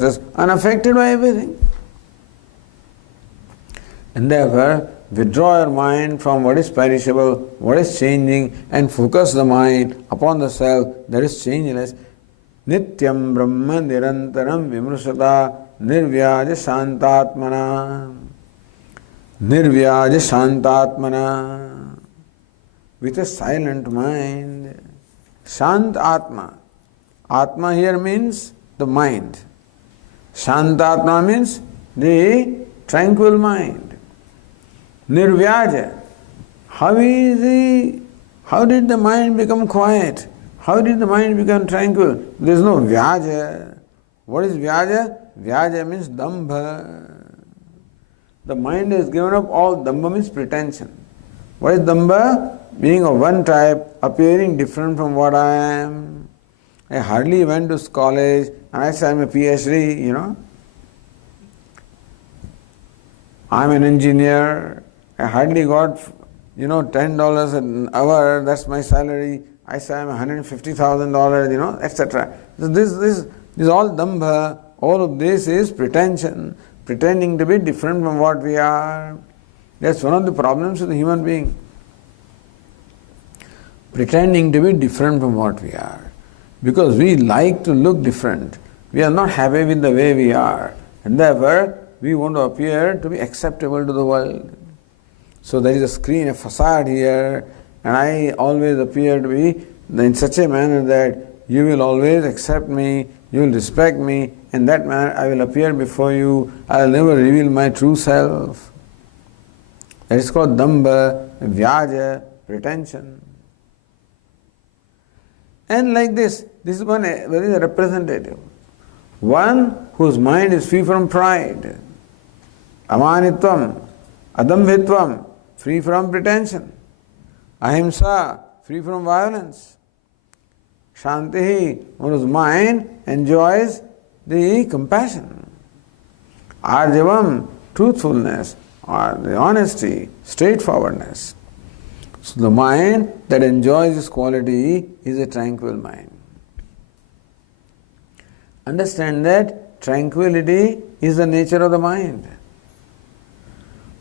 status, unaffected by everything. And therefore, withdraw your mind from what is perishable, what is changing, and focus the mind upon the self that is changeless. Nityam Brahma Nirantaram Vimrushata Nirvyaja Shantatmana. Nirvyaja Shantatmana. With a silent mind. Shant Atma. Atma here means the mind. Shantatma means the tranquil mind. Nirvyaja. How did the mind become quiet? How did the mind become tranquil? There is no vyaja. What is vyaja? Vyaja means dambha. The mind has given up all. Dambha means pretension. What is dambha? Being of one type, appearing different from what I am. I hardly went to college and I said I'm a PhD, I'm an engineer. I hardly got, $10 an hour, that's my salary. I say I'm $150,000, etc. So this is all dambha. All of this is pretension, pretending to be different from what we are. That's one of the problems of the human being. Pretending to be different from what we are. Because we like to look different. We are not happy with the way we are. And therefore, we want to appear to be acceptable to the world. So there is a screen, a facade here, and I always appear to be in such a manner that you will always accept me, you will respect me, in that manner I will appear before you, I will never reveal my true self. That is called dambha, vyaja, pretension. And like this is one very representative. One whose mind is free from pride, amanitvam, adambhitvam, free from pretension, ahimsa, free from violence, shantihi, one whose mind enjoys the compassion, arjavam, truthfulness, or the honesty, straightforwardness. So the mind that enjoys this quality is a tranquil mind. Understand that tranquility is the nature of the mind.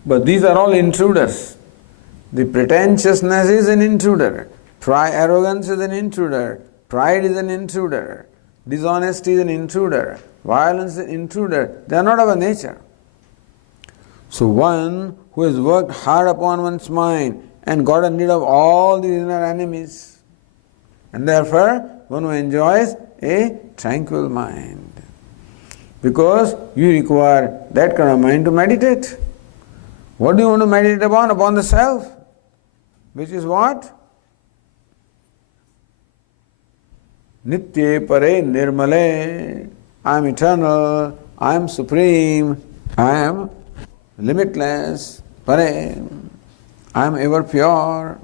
But these are all intruders. The pretentiousness is an intruder. Arrogance is an intruder. Pride is an intruder. Dishonesty is an intruder. Violence is an intruder. They are not of a nature. So one who has worked hard upon one's mind and gotten rid of all these inner enemies, and therefore one who enjoys a tranquil mind. Because you require that kind of mind to meditate. What do you want to meditate upon? Upon the self. Which is what? Nitye pare nirmale. I am eternal. I am supreme. I am limitless. Pare. I am ever pure.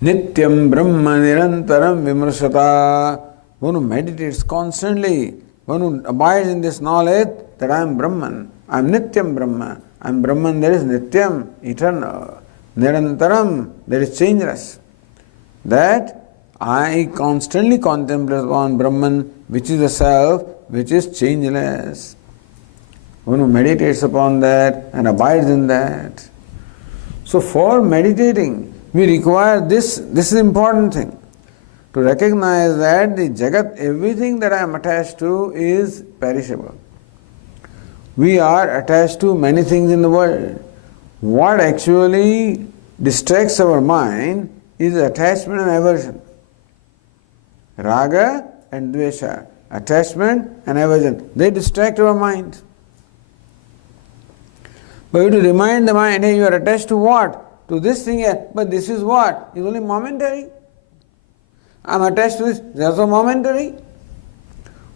Nityam Brahma Nirantaram Vimrushata. One who meditates constantly, one who abides in this knowledge that I am Brahman, I am Nityam Brahma, I am Brahman, that is Nityam, eternal, Nirantaram, that is changeless. That I constantly contemplate upon Brahman, which is the self, which is changeless. One who meditates upon that and abides in that. So for meditating, we require this is an important thing. To recognize that the Jagat, everything that I am attached to is perishable. We are attached to many things in the world. What actually distracts our mind is attachment and aversion. Raga and Dvesha, attachment and aversion, they distract our mind. But you have to remind the mind, hey, you are attached to what? To this thing here, but this is what? It's only momentary. I am attached to this, it's also momentary.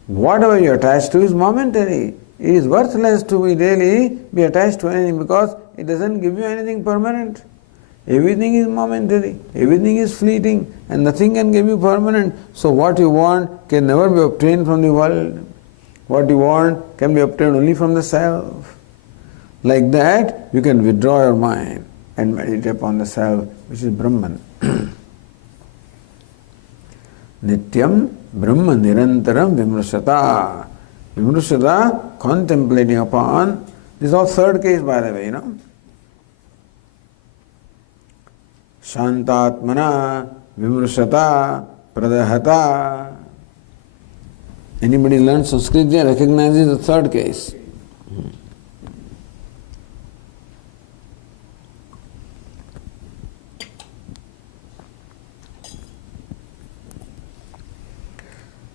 Whatever you are attached to is momentary. It is worthless to really be attached to anything because it doesn't give you anything permanent. Everything is momentary, everything is fleeting, and nothing can give you permanent. So what you want can never be obtained from the world. What you want can be obtained only from the self. Like that, you can withdraw your mind and meditate upon the self, which is Brahman. Nityam Brahma nirantaram vimrusata. Vimrusata, contemplating upon. This is all third case, by the way, Shantatmana vimrusata pradahata. Anybody learns Sanskrit there recognizes the third case.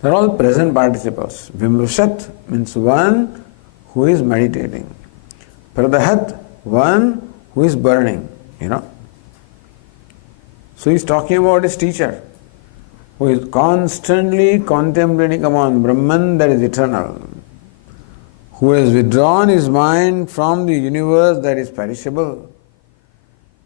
They are all present participles. Vimrushat means one who is meditating. Pradahat, one who is burning, So he is talking about his teacher, who is constantly contemplating upon Brahman that is eternal, who has withdrawn his mind from the universe that is perishable.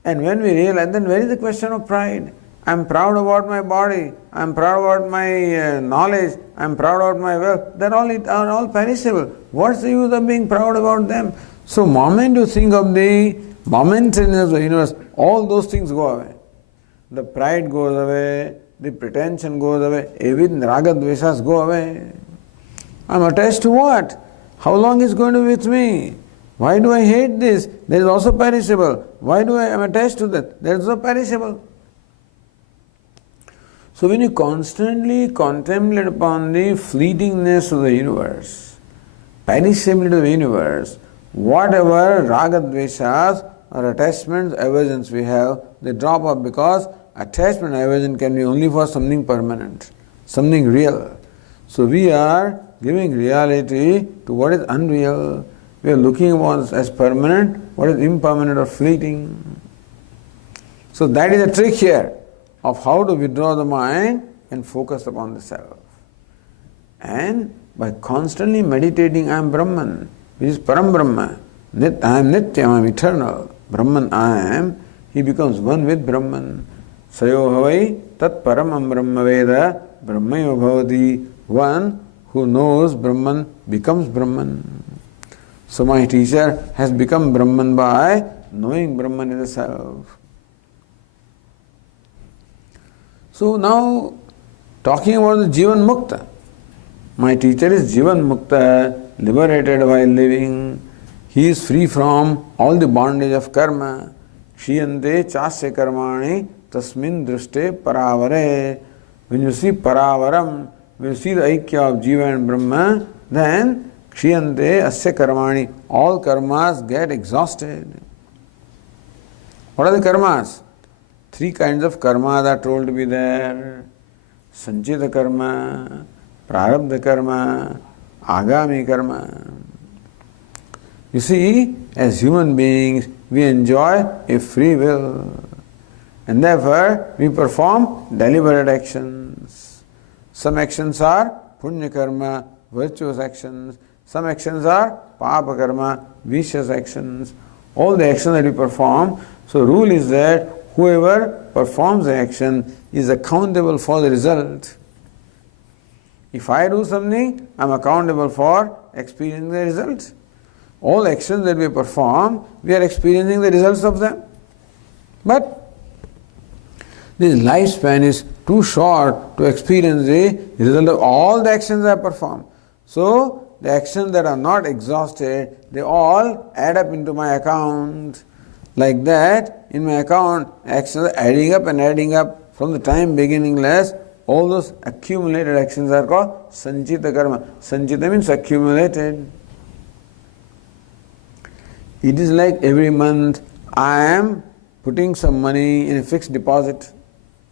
And when we realize, then where is the question of pride? I am proud about my body, I am proud about my knowledge, I am proud about my wealth. They are all perishable. What's the use of being proud about them? So, moment you think of the momentariness of the universe, all those things go away. The pride goes away, the pretension goes away, even raga dveshas go away. I am attached to what? How long is going to be with me? Why do I hate this? That is also perishable. Why do I am attached to that? That is also perishable. So when you constantly contemplate upon the fleetingness of the universe, perishability of the universe, whatever raga dveshas or attachments, aversions we have, they drop off, because attachment and aversion can be only for something permanent, something real. So we are giving reality to what is unreal. We are looking upon as permanent, what is impermanent or fleeting. So that is the trick here of how to withdraw the mind and focus upon the self. And by constantly meditating, I am Brahman, which is Param Brahma, I am Nityam, I am eternal, Brahman I am, he becomes one with Brahman. Sayo havai tat paramam brahma veda brahmayo bhavati. One who knows Brahman becomes Brahman. So my teacher has become Brahman by knowing Brahman is the self. So now, talking about the Jivan Mukta. My teacher is Jivan Mukta, liberated while living. He is free from all the bondage of karma. Kshiyante chasya karmani tasmin drushte paravare. When you see paravaram, when you see the aikya of Jiva and Brahma, then kshiyante asya karmani, all karmas get exhausted. What are the karmas? Three kinds of karmas are told to be there. Sanchita karma, prarabdha karma, agami karma. You see, as human beings, we enjoy a free will. And therefore, we perform deliberate actions. Some actions are punya karma, virtuous actions. Some actions are papa karma, vicious actions. All the actions that we perform. So rule is that whoever performs the action is accountable for the result. If I do something, I am accountable for experiencing the result. All actions that we perform, we are experiencing the results of them. But this lifespan is too short to experience the result of all the actions I perform. So the actions that are not exhausted, they all add up into my account. Like that, in my account, actions are adding up and adding up from the time beginningless. All those accumulated actions are called sanchita karma. Sanchita means accumulated. It is like every month I am putting some money in a fixed deposit.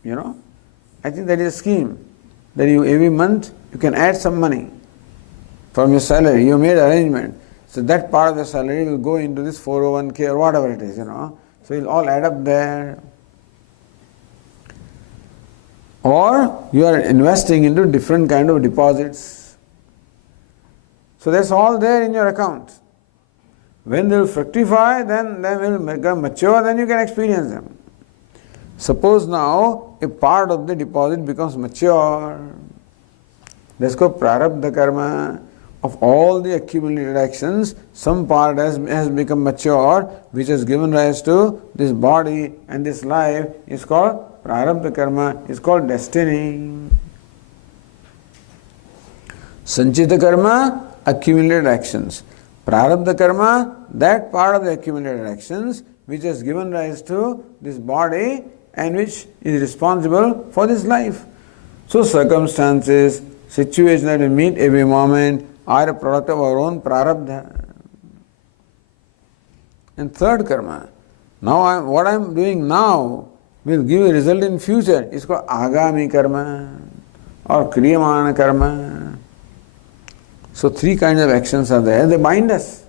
I think that is a scheme. That every month you can add some money from your salary. You made arrangement. So that part of the salary will go into this 401k or whatever it is, So it will all add up there. Or you are investing into different kind of deposits. So that's all there in your account. When they will fructify, then they will become mature, then you can experience them. Suppose now a part of the deposit becomes mature. Let's go prarabdha karma. Of all the accumulated actions, some part has become mature, which has given rise to this body and this life, is called prarabdha karma, is called destiny. Sanchita karma, accumulated actions. Prarabdha karma, that part of the accumulated actions which has given rise to this body and which is responsible for this life. So circumstances, situations that we meet every moment are a product of our own prarabdha. And third karma. Now what I am doing now will give a result in future. It's called agami karma or kriyamana karma. So three kinds of actions are there. They bind us.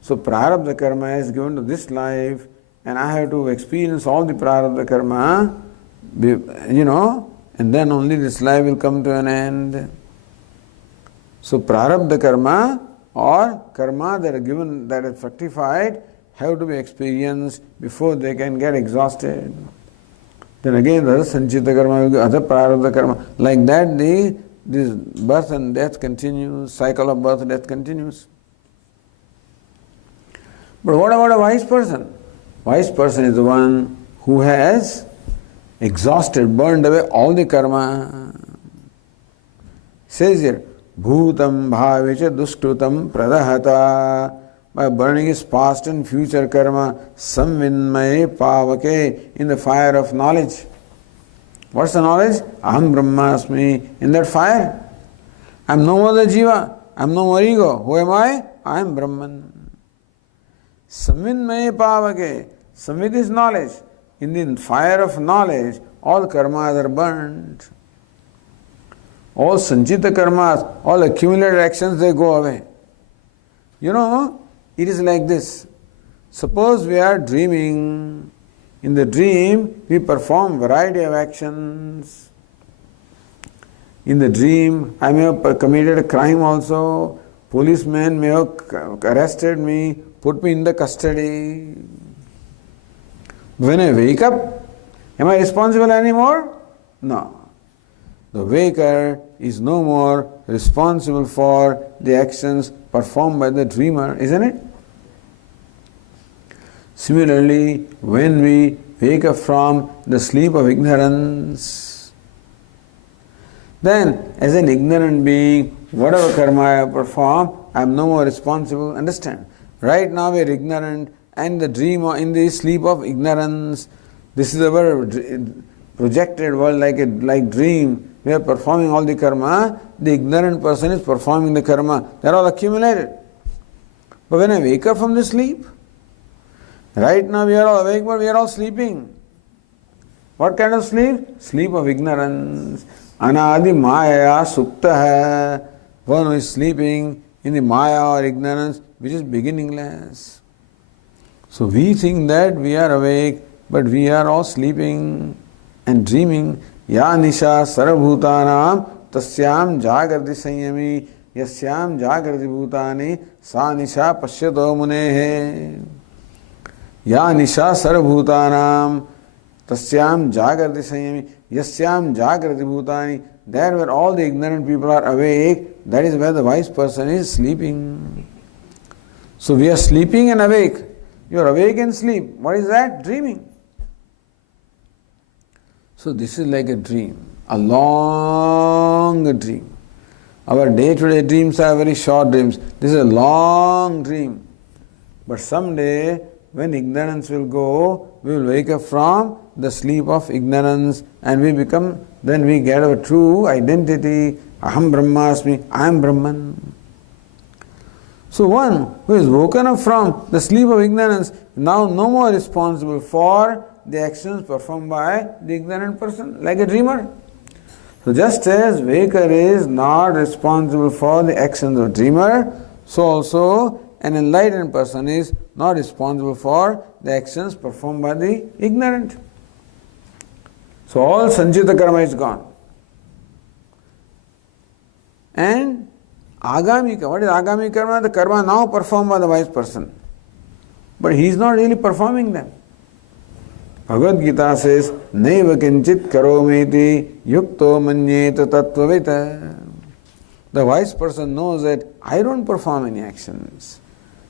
So prarabdha karma is given to this life, and I have to experience all the prarabdha karma, and then only this life will come to an end. So prarabdha karma or karma that are given, that is fructified, have to be experienced before they can get exhausted. Then again, the sanchita karma will give other prarabdha karma. Like that, this birth and death continues, cycle of birth and death continues. But what about a wise person? Wise person is the one who has exhausted, burned away all the karma. Says here, bhutam bhavicha duskrutam pradahata. By burning his past and future karma, samvinmaye pavake, in the fire of knowledge. What's the knowledge? Aham brahmasmi. In that fire, I am no more the jiva, I am no more ego. Who am I? I am Brahman. Samvinmaye pavake. Samvid is knowledge. In the fire of knowledge, all karmas are burned. All sanchita karmas, all accumulated actions, they go away. It is like this. Suppose we are dreaming. In the dream, we perform variety of actions. In the dream, I may have committed a crime also. Policemen may have arrested me, put me in the custody. When I wake up, am I responsible anymore? No. The waker is no more responsible for the actions performed by the dreamer, isn't it? Similarly, when we wake up from the sleep of ignorance, then as an ignorant being, whatever karma I have performed, I am no more responsible. Understand? Right now we are ignorant, and the dream or in the sleep of ignorance, this is our projected world like dream. We are performing all the karma. The ignorant person is performing the karma. They are all accumulated. But when I wake up from the sleep, right now we are all awake, but we are all sleeping. What kind of sleep? Sleep of ignorance. Anadi maya sukta hai. One who is sleeping in the maya or ignorance which is beginningless. So we think that we are awake, but we are all sleeping and dreaming. Ya nisha sarabhutanam tasyam jagrati sanyami yasyam jagrati bhutani sa nisha pashyato munehe. Ya nisha sarabhutanam tasyam jagrati sanyami yasyam jagrati bhutani. There where all the ignorant people are awake, that is where the wise person is sleeping. So we are sleeping and awake. You are awake and sleep. What is that? Dreaming. So this is like a dream, a long dream. Our day-to-day dreams are very short dreams. This is a long dream. But someday, when ignorance will go, we will wake up from the sleep of ignorance and then we get our true identity. Aham Brahmasmi, I am Brahman. So one who is woken up from the sleep of ignorance, now no more responsible for the actions performed by the ignorant person, like a dreamer. So just as waker is not responsible for the actions of dreamer, so also an enlightened person is not responsible for the actions performed by the ignorant. So all sanchita karma is gone. And agami karma, what is agami karma? The karma now performed by the wise person. But he is not really performing them. Bhagavad Gita says, Naiva kinchit karometi yukto manyeta tattvavita. The wise person knows that I don't perform any actions.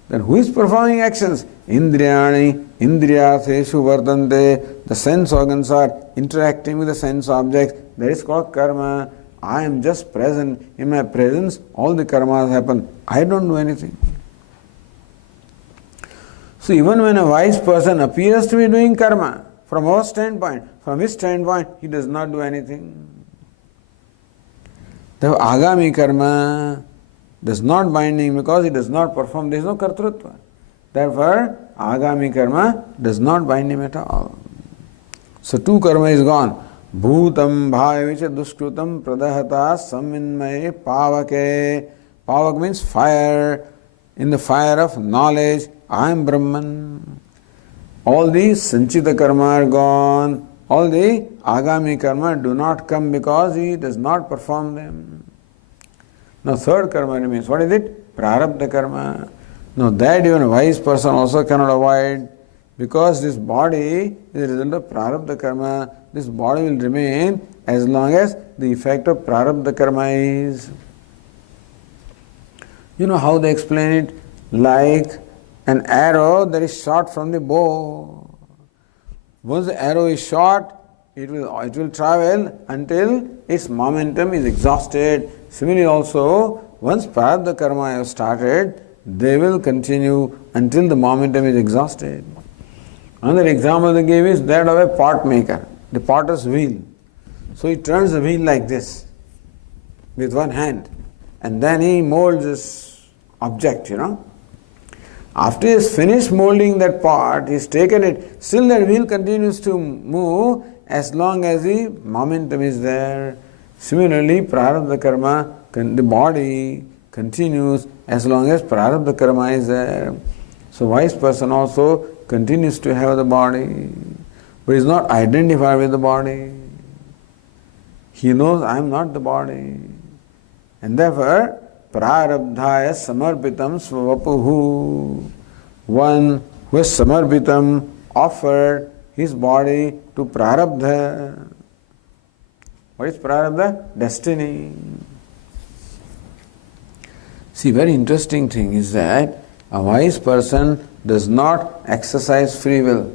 Then who is performing actions? Indriyani, indriyaseshu vartante. The sense organs are interacting with the sense objects. That is called karma. I am just present. In my presence, all the karmas happen. I don't do anything. So even when a wise person appears to be doing karma, from our standpoint, from his standpoint, he does not do anything. The agami karma does not bind him because he does not perform. There is no kartrutva. Therefore, agami karma does not bind him at all. So two karma is gone. Bhutam bhayavicha duskrutam pradahata saminmaye pavake. Pavak means fire. In the fire of knowledge, I am Brahman. All the sanchita karma are gone. All the agami karma do not come because he does not perform them. Now third karma remains. What is it? Prarabdha karma. Now that even a wise person also cannot avoid, because this body is a result of prarabdha karma. This body will remain as long as the effect of prarabdha karma is. You know how they explain it? Like an arrow that is shot from the bow. Once the arrow is shot, it will travel until its momentum is exhausted. Similarly also, once prarabdha karma has started, they will continue until the momentum is exhausted. Another example they gave is that of a pot maker, the potter's wheel. So he turns the wheel like this with one hand, and then he molds this object, After he has finished molding that pot, he has taken it, still that wheel continues to move as long as the momentum is there. Similarly, prarabdha karma, the body continues as long as prarabdha karma is there. So wise person also continues to have the body, but is not identified with the body. He knows I am not the body. And therefore, prarabdhaya samarpitam svavapuhu. One who has samarpitam, offered his body to prarabdha. What is prarabdha? Destiny. See, very interesting thing is that a wise person does not exercise free will.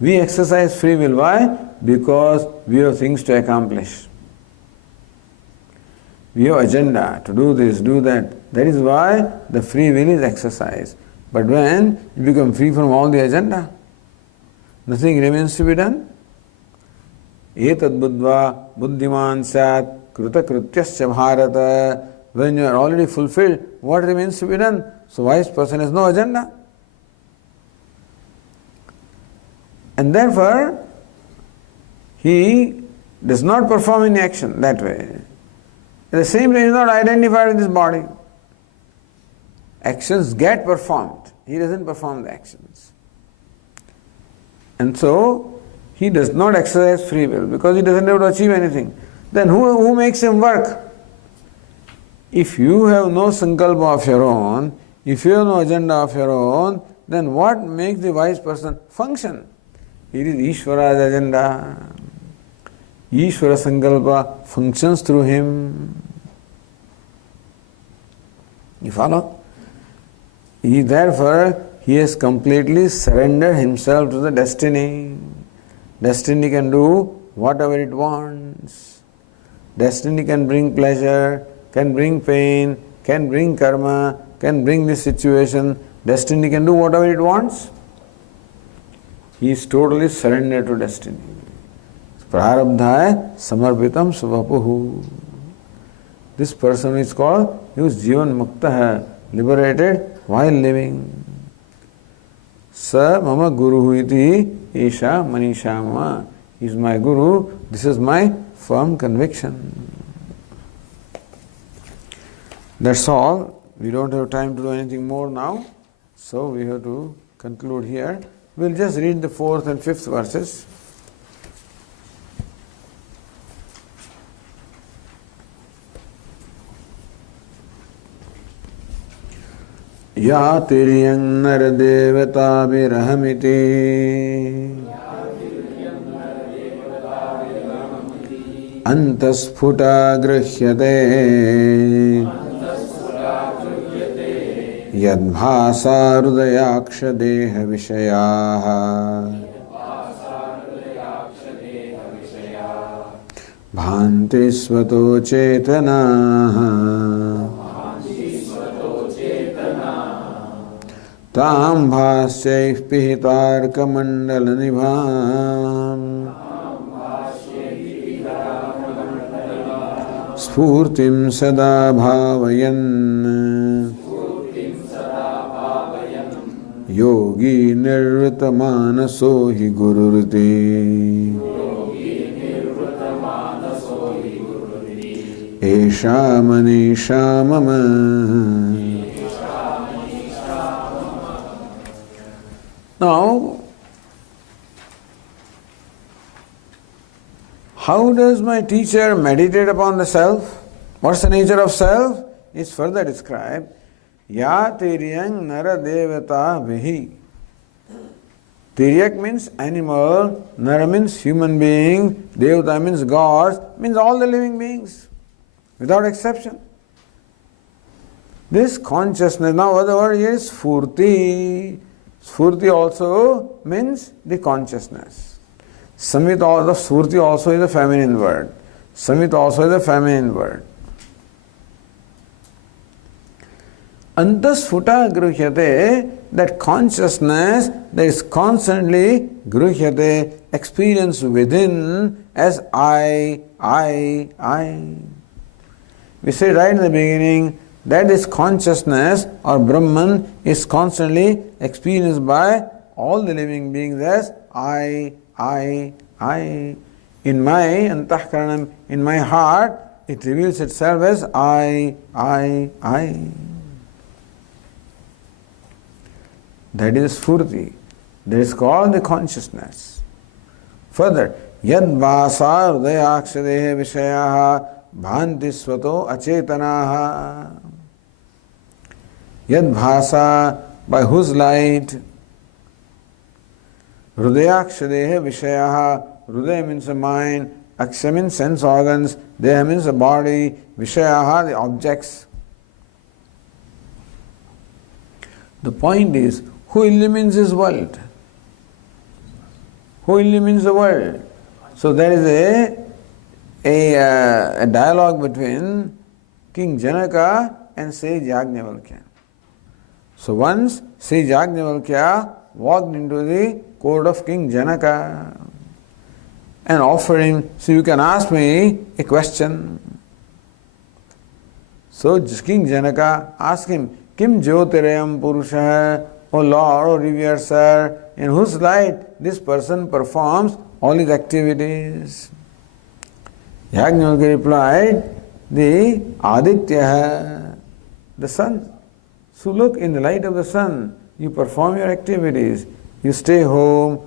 We exercise free will. Why? Because we have things to accomplish. We have agenda to do this, do that. That is why the free will is exercised. But when you become free from all the agenda, nothing remains to be done. Etad buddhva buddhiman sat kruta krutyasya bharata. When you are already fulfilled, what remains to be done? So wise person has no agenda. And therefore, he does not perform any action that way. At the same time, he is not identified with this body. Actions get performed. He doesn't perform the actions. And so, he does not exercise free will because he doesn't have to achieve anything. Then who makes him work? If you have no sankalpa of your own, if you have no agenda of your own, then what makes the wise person function? It is Ishvara's agenda. Ishvara sankalpa functions through him. You follow? Therefore, he has completely surrendered himself to the destiny. Destiny can do whatever it wants. Destiny can bring pleasure, can bring pain, can bring karma, can bring this situation. Destiny can do whatever it wants. He is totally surrendered to destiny. Prarabdhaya samarpitam svapuhu. This person is called, he was jivan muktaha, liberated while living. Sa mama guru iti isha Manisha mama. He is my guru. This is my firm conviction. That's all. We don't have time to do anything more now. So we have to conclude here. We'll just read the 4th and 5th verses. Ya tiryang naradevata virahamiti antasputa grihyate yadbhasa hrudayaksha deha vishayaha bhanti svato chetana tam bhasyaih pihitarka mandala nibham spurtim sada bhavayan yogi nirvita manaso hi gururti esha manisha mama. Now, how does my teacher meditate upon the self? What's the nature of self? Is further described. Ya tiryang nara devata vihi. Tiryak means animal, nara means human being, devata means gods, means all the living beings, without exception. This consciousness, now the word here is Spurti. Spurti also means the consciousness. Samvit also, Spurti also is a feminine word. Samvit also is a feminine word. Antasfuta gruhyate, that consciousness that is constantly gruhyate, experienced within as I. We said right in the beginning that this consciousness or Brahman is constantly experienced by all the living beings as I. In my antahkaranam, in my heart, it reveals itself as I. That is Spurti. That is called the consciousness. Further, Yad Vasa Hrudayakshadehe Vishayaha Bhanti Svato Achetanaha. Yad Bhasa, by whose light? Hrudayakshadehe Vishayaha. Hrudaya means the mind, Aksha means sense organs, Deha means the body, Vishayaha, the objects. The point is, who illumines this world? Who illumines the world? So there is a dialogue between King Janaka and sage Yajnavalkya. So once sage Yajnavalkya walked into the court of King Janaka and offered him, so you can ask me a question. So King Janaka asked him, Kim Jyotirayam Purusha, O Lord, O revered Sir, in whose light this person performs all his activities? Yajnavalkya replied, the Aditya, the sun. So look, in the light of the sun, you perform your activities. You stay home,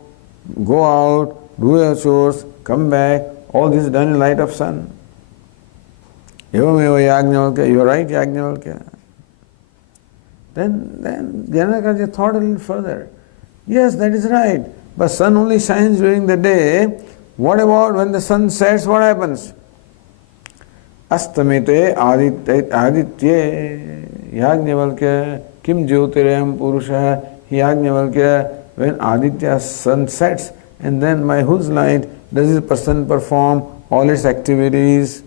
go out, do your chores, come back, all this is done in the light of sun. Evameva Yajnavalkya, you are right, Yajnavalkya. Then Janaka thought a little further. Yes, that is right. But sun only shines during the day. What about when the sun sets, what happens? Astamite aditye Yajnavalkya kim jyotirayam purusha Yajnavalkya, when Aditya sun sets, and then by whose light does this person perform all its activities?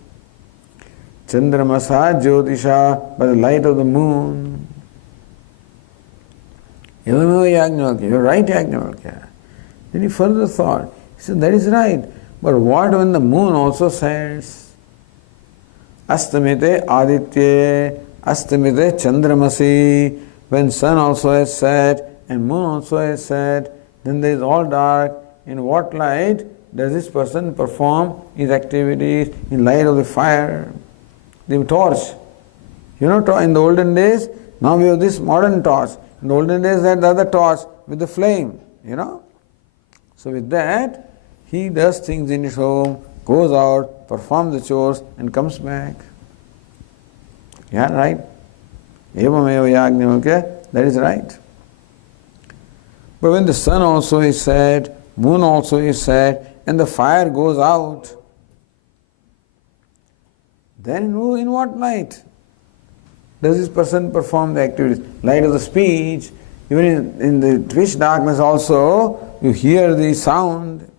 Chandramasa jyotisha, by the light of the moon. You're right, Yajnavalkya. Then he further thought, he said, that is right, but what when the moon also sets? Astamite aditye, astamite chandramasi, when sun also has set and moon also has set, then there is all dark. In what light does this person perform his activities? In light of the fire, the torch. You know, in the olden days, now we have this modern torch. In the olden days, that the other torch with the flame, you know. So with that, he does things in his home, goes out, performs the chores, and comes back. Yeah, right? Evameva Yajnavalkya, that is right. But when the sun also is set, moon also is set, and the fire goes out, then in what light does this person perform the activities? Light of the speech, even in the pitch darkness also, you hear the sound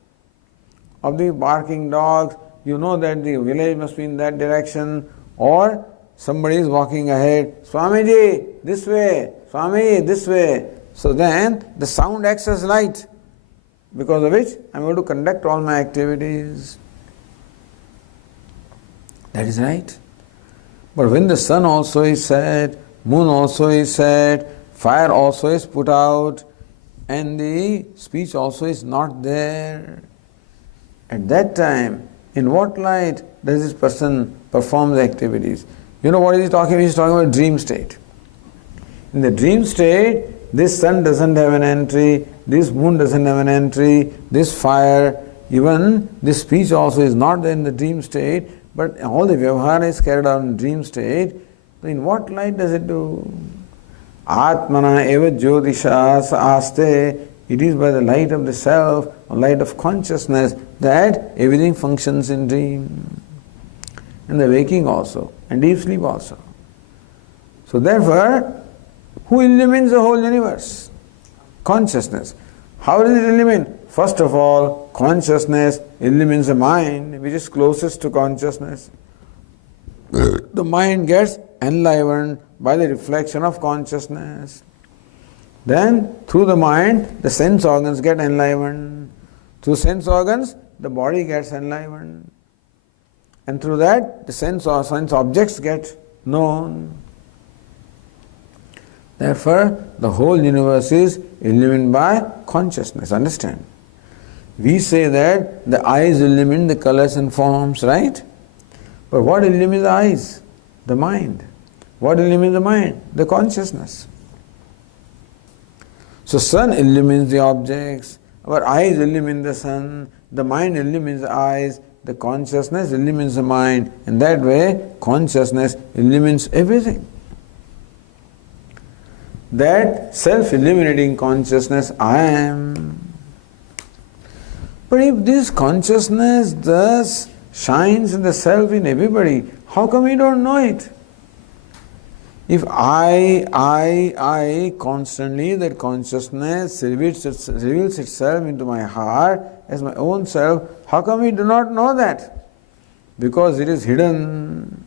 of the barking dogs, you know that the village must be in that direction, or somebody is walking ahead, Swamiji, this way, Swamiji, this way. So then the sound acts as light, because of which I am able to conduct all my activities. That is right. But when the sun also is set, moon also is set, fire also is put out, and the speech also is not there, at that time, in what light does this person perform the activities? You know what is he talking about? He is talking about dream state. In the dream state, this sun doesn't have an entry, this moon doesn't have an entry, this fire, even this speech also is not there in the dream state, but all the vyavahara is carried out in dream state. In what light does it do? Atmana eva jyotisha aste. It is by the light of the self, or light of consciousness, that everything functions in dream. And the waking also, and deep sleep also. So therefore, who illumines the whole universe? Consciousness. How does it illumine? First of all, consciousness illumines the mind, which is closest to consciousness. The mind gets enlivened by the reflection of consciousness. Then, through the mind, the sense organs get enlivened. Through sense organs, the body gets enlivened. And through that, the sense objects get known. Therefore, the whole universe is illumined by consciousness. Understand? We say that the eyes illumine the colors and forms, right? But what illumines the eyes? The mind. What illumines the mind? The consciousness. So sun illumines the objects, our eyes illumine the sun, the mind illumines the eyes, the consciousness illumines the mind. In that way, consciousness illumines everything. That self-illuminating consciousness I am. But if this consciousness thus shines in the self in everybody, how come we don't know it? If I constantly, that consciousness reveals itself into my heart as my own self, how come we do not know that? Because it is hidden.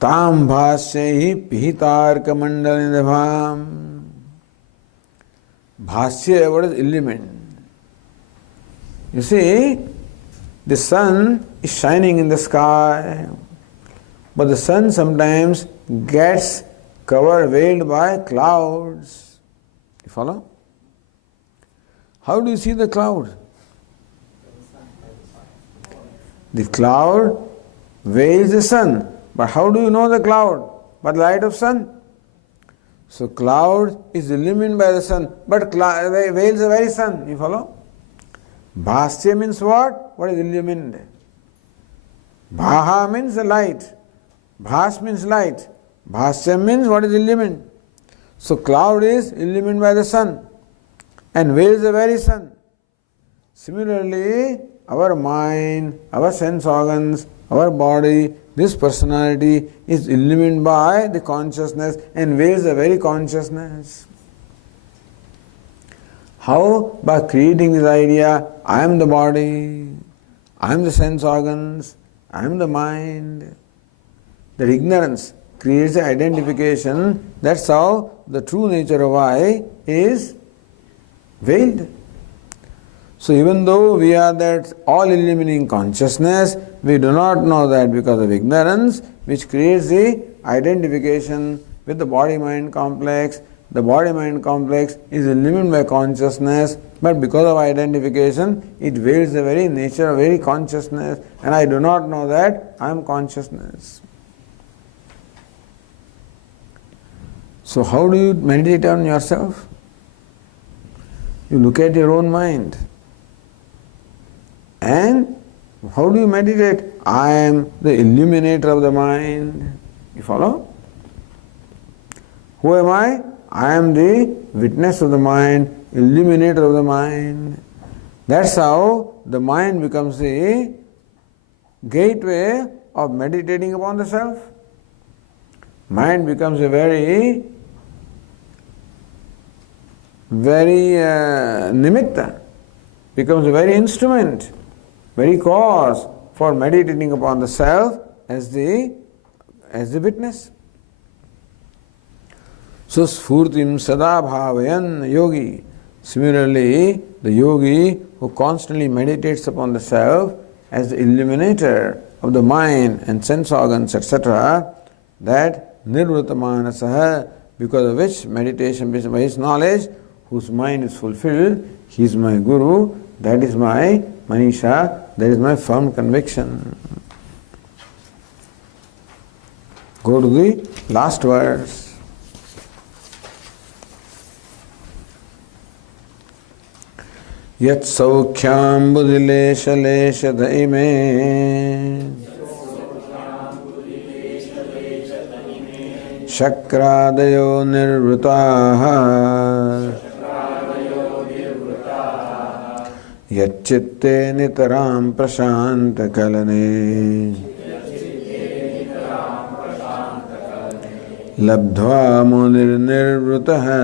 Tam bhasya pihitarka mandalinidabham. Bhasya, what is element? You see, the sun is shining in the sky, but the sun sometimes gets covered, veiled by clouds. You follow? How do you see the cloud? The cloud veils the sun. But how do you know the cloud? By the light of sun. So cloud is illumined by the sun, but veils the very sun. You follow? Bhasya means what? What is illumined? Bhaha means the light. Bhas means light. Bhasya means what is illumined. So cloud is illumined by the sun and veils the very sun. Similarly, our mind, our sense organs, our body, this personality is illumined by the consciousness and veils the very consciousness. How? By creating this idea, I am the body, I am the sense organs, I am the mind. That ignorance creates the identification. That's how the true nature of I is veiled. So even though we are that all-illumining consciousness, we do not know that because of ignorance, which creates the identification with the body-mind complex. The body-mind complex is illumined by consciousness, but because of identification, it veils the very nature of very consciousness, and I do not know that I am consciousness. So how do you meditate on yourself? You look at your own mind. And how do you meditate? I am the illuminator of the mind. You follow? Who am I? I am the witness of the mind, illuminator of the mind. That's how the mind becomes the gateway of meditating upon the self. Mind becomes a very nimitta. becomes the very instrument, very cause for meditating upon the self as the witness. So sfurtim sada bhavayan yogi. Similarly, the yogi who constantly meditates upon the self as the illuminator of the mind and sense organs, etc., that nirvrata manasaha, because of which meditation, by his knowledge, whose mind is fulfilled, he is my guru, that is my Manisha, that is my firm conviction. Go to the last verse. Yat saukhyam buddhilesha lesha daime shakradayo nirvrutaha yat chitte nitaram prashanta kalane labdhva munir nirvrutaha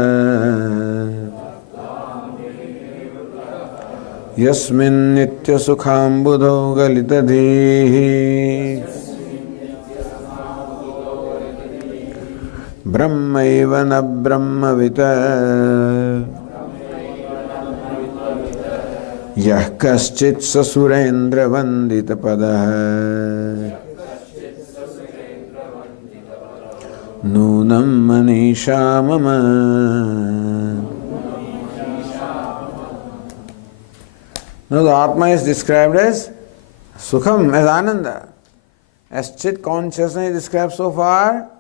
यस्मिन् नित्य सुखाम्बुधो गलितधीः ब्रह्मैव न ब्रह्मवित् यः कश्चित् ससुरेन्द्रवन्दितपदः नूनं मनीषा मम. Now the Atma is described as Sukham, as Ananda. As Chit consciousness is described so far,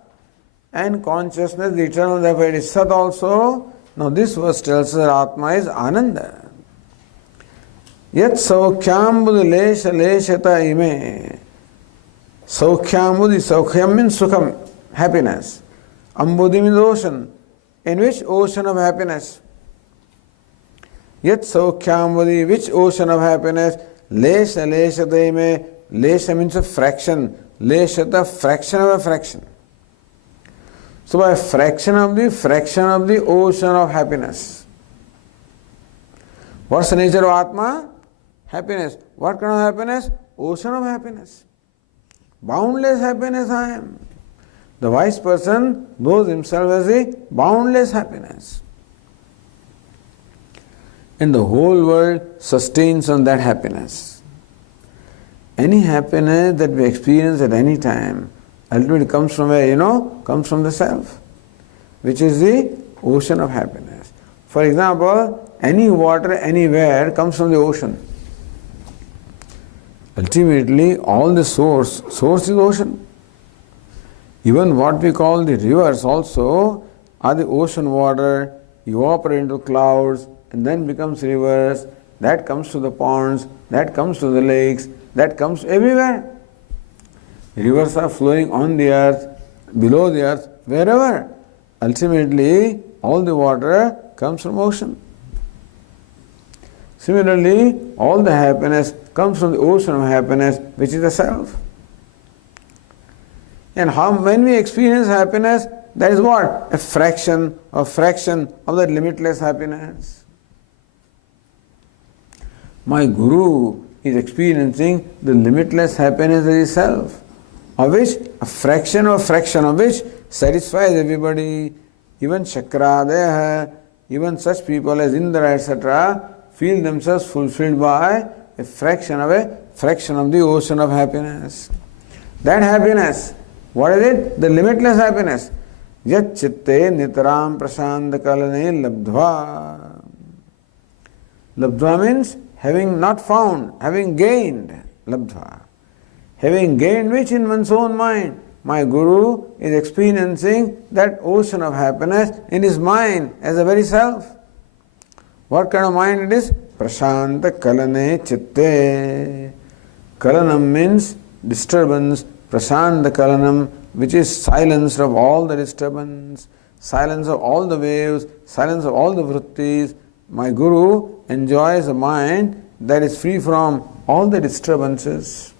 and consciousness, the eternal, therefore it is Sat also. Now this verse tells us that Atma is Ananda. Yat Saukhyambudhi Lesha Leshata Ime. Saukhyambudhi, Saukhyam means Sukham, happiness. Ambudhi means ocean. In which ocean of happiness? Yat Saukhyambudhi, which ocean of happiness? Lesha Leshata Ime. Lesha means a fraction. Leshata, fraction of a fraction. So by a fraction of the ocean of happiness. What's the nature of Atma? Happiness. What kind of happiness? Ocean of happiness. Boundless happiness I am. The wise person knows himself as a boundless happiness. And the whole world sustains on that happiness. Any happiness that we experience at any time ultimately comes from where? Comes from the self, which is the ocean of happiness. For example, any water anywhere comes from the ocean. Ultimately, all the source is ocean. Even what we call the rivers also are the ocean water, evaporate into clouds, and then becomes rivers, that comes to the ponds, that comes to the lakes, that comes everywhere. Rivers are flowing on the earth, below the earth, wherever. Ultimately, all the water comes from ocean. Similarly, all the happiness comes from the ocean of happiness, which is the self. And when we experience happiness, that is what? A fraction of that limitless happiness. My Guru is experiencing the limitless happiness of his self, of which a fraction of which satisfies everybody. Even Shakradaya, even such people as Indra, etc., feel themselves fulfilled by a fraction of the ocean of happiness. That happiness, what is it? The limitless happiness. Yat chitte nitaram prashant kalane labdhva. Labdhva means having not found, having gained. Labdhva. Having gained which in one's own mind. My Guru is experiencing that ocean of happiness in his mind as a very self. What kind of mind it is? Prashanta kalane chitte. Kalanam means disturbance. Prashanta kalanam, which is silence of all the disturbance, silence of all the waves, silence of all the vrittis. My Guru enjoys a mind that is free from all the disturbances.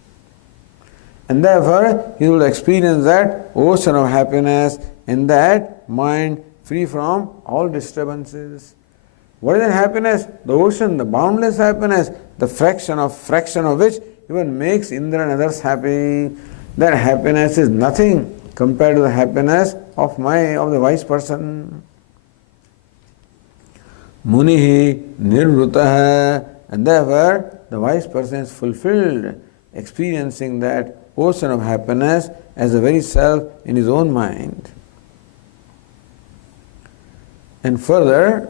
And therefore, he will experience that ocean of happiness in that mind free from all disturbances. What is that happiness? The ocean, the boundless happiness, the fraction of which even makes Indra and others happy. That happiness is nothing compared to the happiness of the wise person. Munihi nirvrutaha, and therefore the wise person is fulfilled, experiencing that ocean of happiness as the very self in his own mind. And further,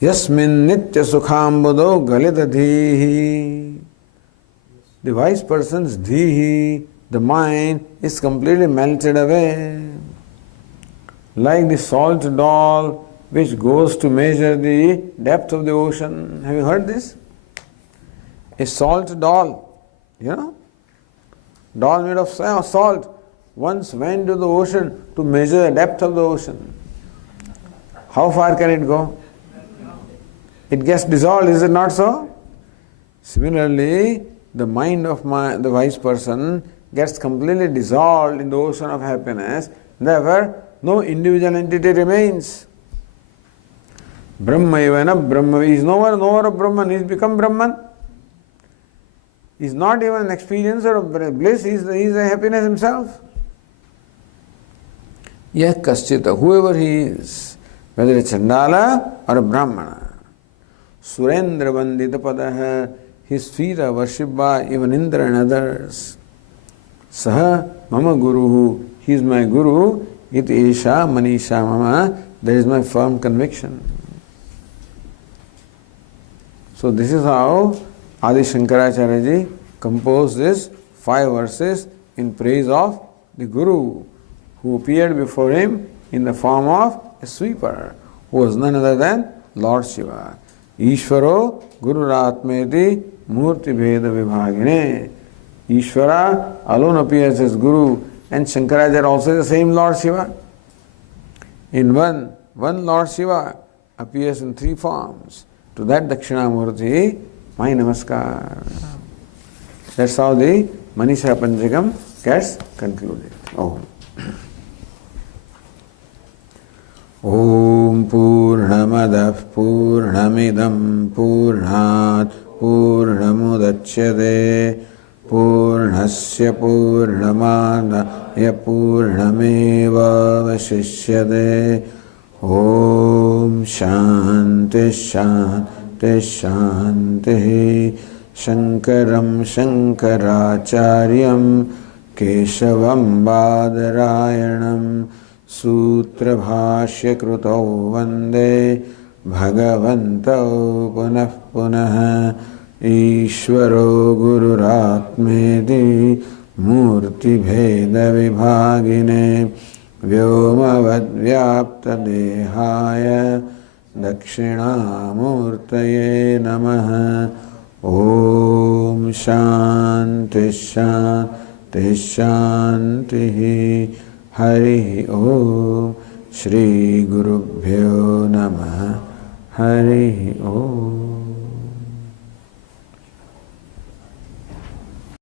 Yasmin nitya sukhambudo galitadhihi. The wise person's dhihi, the mind, is completely melted away. Like the salt doll which goes to measure the depth of the ocean. Have you heard this? A salt doll, doll made of salt, once went to the ocean to measure the depth of the ocean. How far can it go? It gets dissolved, is it not so? Similarly, the mind of the wise person gets completely dissolved in the ocean of happiness. Therefore, no individual entity remains. Brahma evana Brahma. He is no more a Brahman, he has become Brahman. He is not even an experiencer of bliss, he is a happiness himself. Yah kaschita, whoever he is, whether a Chandala or a Brahmana. Surendra Vandita Padaha, his feet are worshipped by even Indra and others. Saha Mama Guruhu, he is my Guru. Iti Isha Manisha Mama, that is my firm conviction. So this is how Adi Shankaracharya ji composed these 5 verses in praise of the Guru, who appeared before him in the form of a sweeper, who was none other than Lord Shiva. Ishvaro Guru Ratmeti Murti Bheda Vibhagine. Ishvara alone appears as Guru, and Shankaracharya also is the same Lord Shiva. In one Lord Shiva appears in 3 forms. To that Dakshinamurti, my namaskar. That's how the Manisha Panchhakam gets concluded. Om Purnamadah Purnamidam Purnat Purnamudachyate Purnasya Purnamadaya Purnameva Vashishyate. Om Shanti Shanti Shanti. Shankaram Shankaracharyam Keshavam Badarayanam Sutra Bhashya Krutau Vande Bhagavantau Punah Punah. Ishvaro Gururatmeti Murti Bheda Vibhagine Vyomavad Vyapta Dehaya Dakshinamurtaye Namaha. Om Shanti Shanti Shanti. Hari Om. Shri Gurubhyo Namaha. Hari Om.